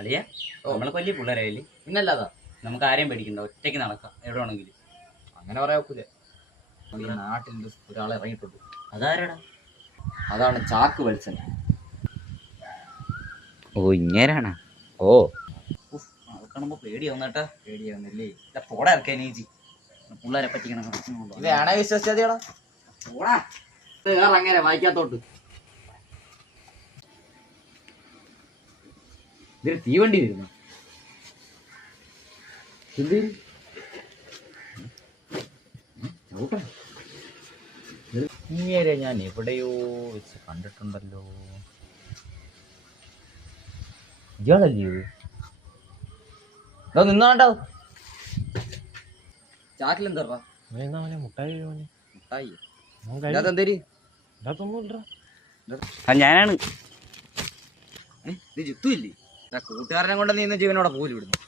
അതെയാ നമ്മളെ വലിയ പിള്ളേരായില്ലേ പിന്നല്ലാതാ. നമുക്ക് ആരെയും പേടിക്കണ്ട, ഒറ്റയ്ക്ക് നടക്കാം എവിടെ വേണമെങ്കിലും. അങ്ങനെ പറയാൻ ഒക്കൂല. ഈ നാട്ടിൽ ഒരാളെ ഇറങ്ങിയിട്ടുള്ളൂ. അതാരടാ? അതാണ് ചാക്ക് വെളിച്ചൻ. ഓ ഇങ്ങേരാണാ? ഓ അത് കാണുമ്പോ പേടിയാവുന്നേട്ടാ. പേടിയാവുന്നില്ലേ? പോടാ ഇറക്കാൻ ഈജി പിള്ളേരെ പറ്റിക്കണം. ഇവയാണെ വിശ്വസിച്ചാ പോടാ അങ്ങനെ വായിക്കാത്തോട്ട്. ഇതിന് തീവണ്ടി വരുന്നു. ഇങ്ങനെ ഞാൻ എവിടെയോ വെച്ച് കണ്ടിട്ടുണ്ടല്ലോ. ഇയാളല്ലേ നിന്നാണ്ടോ ചാക്കിലെന്താ മുട്ടായി മുട്ടായി എന്തേരി? ഞാനാണ്. ഇത് ജിത്തുല്ലേ? കൂട്ടുകാരനെ കൊണ്ട് നീ ഇന്ന് ജീവനോടെ പോലും ഇവിടുന്നു.